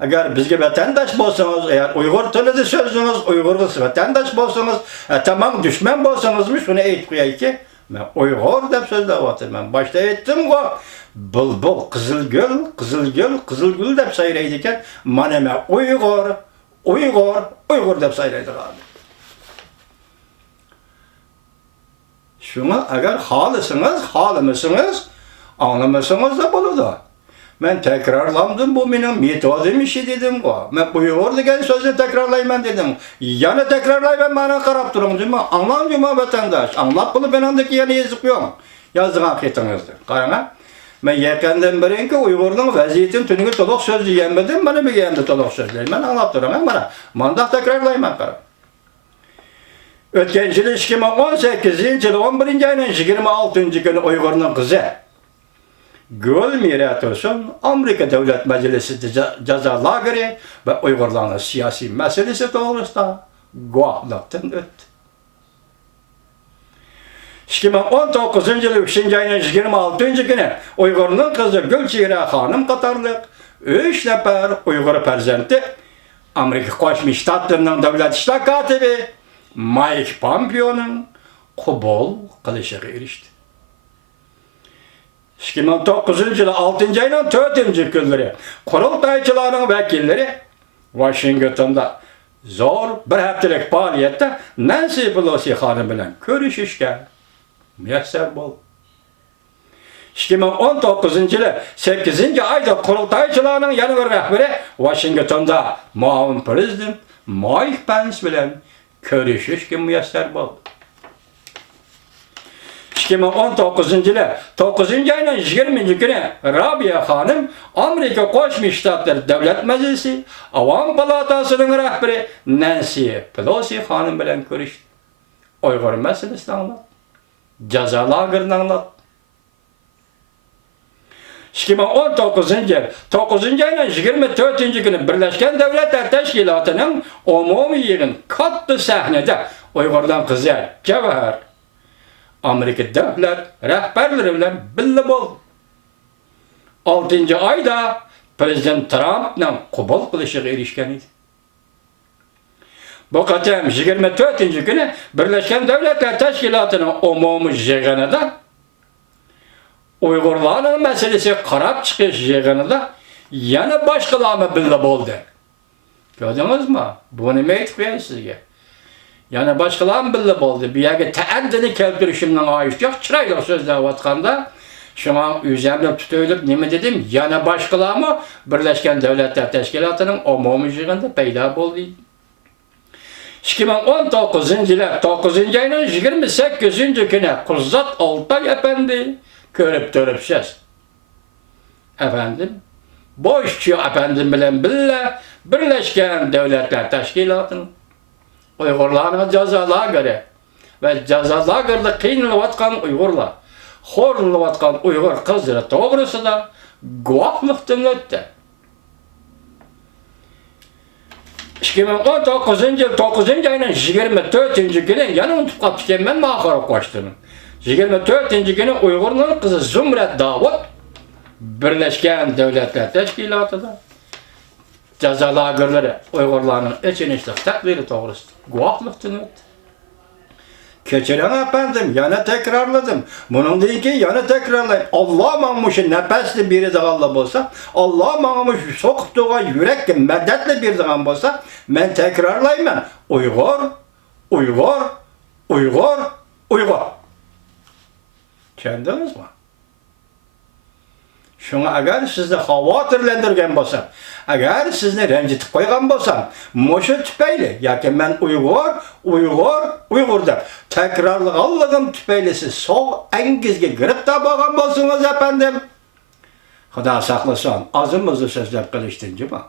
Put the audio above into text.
Eğer bizge vatandaş bolsanız, eğer Uygur tilida sözünüz, Uygur'uz vatandaş bolsanız, tamam düşman bolsanızmış, şunu aytib qo'yay ki, men Uygur deb so'zlayapman. Men boshda aytdim-ku, bulbul, qizilgul deb sayraydi ekan. Mana men Uygur deb sayraydi abi. Şuna eğer halımısınız, anlamasınız da buludu. Ben tekrarlandım, bu benim metodum işi dedim. Ben Uygur degen sözü tekrarlayman dedim. Yana tekrarlayman bana karap durun dedim. Anlamıyorum vatandaş. Anlap bunu ben andaki yana yazık yok. Yazdıgan hakiyetinizdir. Qarana. Ben yakından birin ki Uygur'un vaziyetini tünüge toluk sözleyemedim. Bana bir yanda toluk sözleyeyim. Ben anlap durun. Bana mandak tekrarlayman qarana. Ötken yılı 2018 yılı 11. ayının 26. günü Uygur'un kızı Göl Mirat olsun Amerika Devlet Meclisi ceza lageri ve Uygurların siyasi meselesi doğrusunda guahlıktan öttü. 2019 yılı 3. ayının 26. günü Uygur'un kızı Gülçira Hanım Katarlık 3 nefer Uygur perzenti Amerika Koşmuş Ştatlarının devlet işler katibi Mike Pompeo'nun kubul kılışığı erişti. 2009 yılı 6. ayının 4. günleri kurultayçıların vekilleri Washington'da zor bir haftalık faaliyette Nancy Pelosi hanım bilen görüşüşke müyesser bol. 2019 yılı 8. ayda kurultayçıların yanı rehberi Washington'da muavin prezident Mike Pence bilen görüşüşke müyesser bol. 2019 yılı 9. ayının 20. günü Rabia Hanım Amerika Koşmuş Ştatları Devlet Meclisi Avam Palatası'nın rehberi Nancy Pelosi Hanım bilen görüştü. Uygur meselesini anlat. Ceza lagerini anlat. 2019 yılı 9. ayının 24. günü Birleşken Devletler Teşkilatı'nın umumi yığın katlı sahnede Uygur'dan kızı Cevher Amerika devlet rehberleri bilen birli bol. 6. ayda Prezident Trump'la kubul kılışığı erişken idi. Bu qatam 24. günü Birleşken Devletler Teşkilatı'nın umumi yığınında Uygurların meselesi qarab çıkış yığınında yana başkalarına birli boldu. Gördünüz mü? Bunu ne aytib sizge? Yani başkalarının birli boldu. Bir yerge teaddini keltirişimden ayırt yok. Çırayla sözler vatkanda şuna üzerinde tutuyorlup ne dedim? Yani başkalarını Birleşken Devletler Teşkilatı'nın umumi yığında peyda boldu. 2019 yılı 9. ayının 28. günü Kuzzat Oltay Efendi görüp durupsiz. Efendim, boşçu efendim bilen bile Birleşken Devletler Teşkilatı'nın Uygurlarına cezalar göre ve cezalar göre kıyınlıvatkan Uygurlar, horluvatkan Uygur kızları doğrusu da guahlıktan öttü. 2019 yıl 9. ayının 24. günü yanı unutup kapışken ben mahara koştum. 24. günü Uygurların kızı Zümret Davut Birleşken Devletler Teşkilatı'da cezalar görleri Uygurların içinişlik takdiri doğrusu guahlıktan öttü. Keçiren efendim, yana tekrarladım. Bunun değil ki yana tekrarlayayım. Allah mamuşu nefesli biri zaman olsa, Allah mamuşu soktuğa yürek meddetli bir zaman olsa, ben tekrarlayayım. Uygur, Uygur, Uygur, Uygur. Kendiniz mi? Şuna eğer sizni havatirlendirgen bolsam, eğer sizni rencitip koygan bolsam, moşu tüpeyli, yakin ben Uygur dep, tekrarlıqallığım tüpeyli siz sol engizge girip de bağın bolsunuz efendim. Xuda saklasın, azımızı sözlep kılıştınca mı?